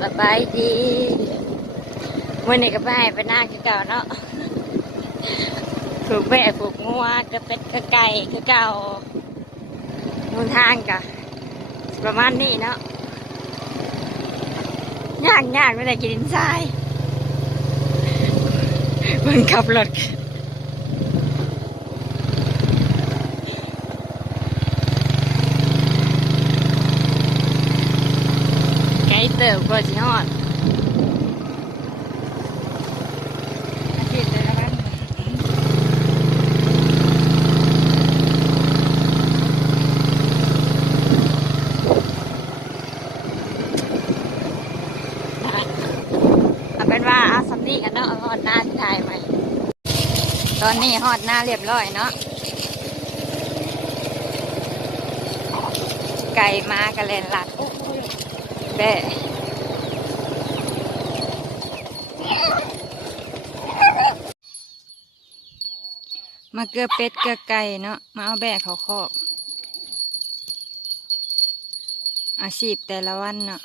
สบายดีวันนี้ก็ไปให้ไปหน้าคือเก่าเนาะผูกแบะผูกงัวก็เป็ดก็ไก่คือเก่ามูนทางกะประมาณนี้เนาะยางย่างไม่ได้กินดินทรายมันขับรถ ลเติบก็สิฮอดอาทิตย์เลยละกันเอาเป็นว่าเอาสำนีกันเนาะเอาฮอดหน้าที่ถ่ายใหม่ตอนนี้ฮอดหน้าเรียบร้อยเนาะไก่มากระเลนหลัด แบะมาเกลือเป็ดเกลือไก่เนาะมาเอาแบกเขาคอก อาชีพแต่ละวันเนาะ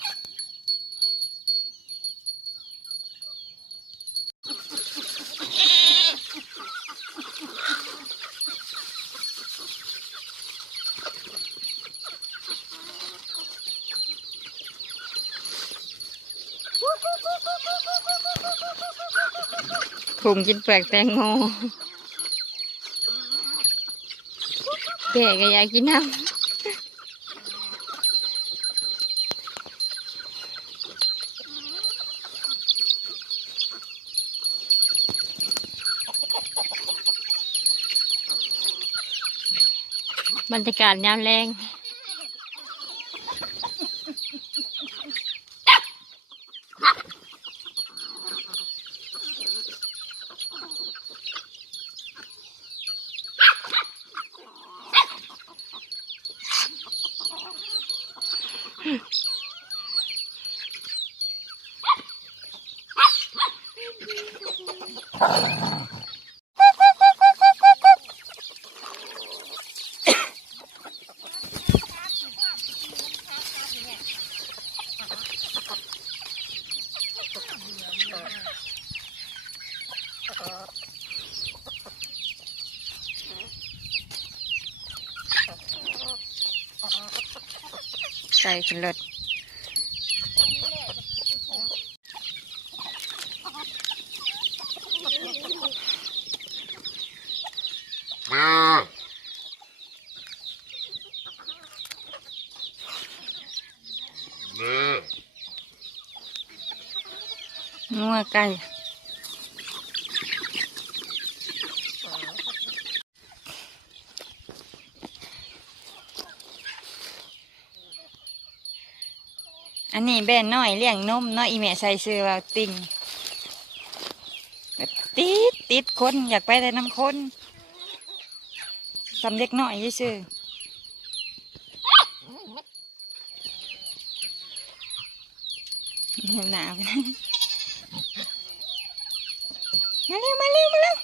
ผมกินเปลือกแตงโมแบะก็อยากกินน้ำบรรยากาศยามแรง Ah. ใส่ขึ้นรถงัวไก่ อันนี้แบนน้อยเลี้ยงนมเนาะอีแม่ใส่ซื้อว่าติ่งติดติดคนอยากไปแต่น้ำคนสำเด็กน้อยยี่ซื่อหนาวมาเร็วมาเร็วมาเร็ว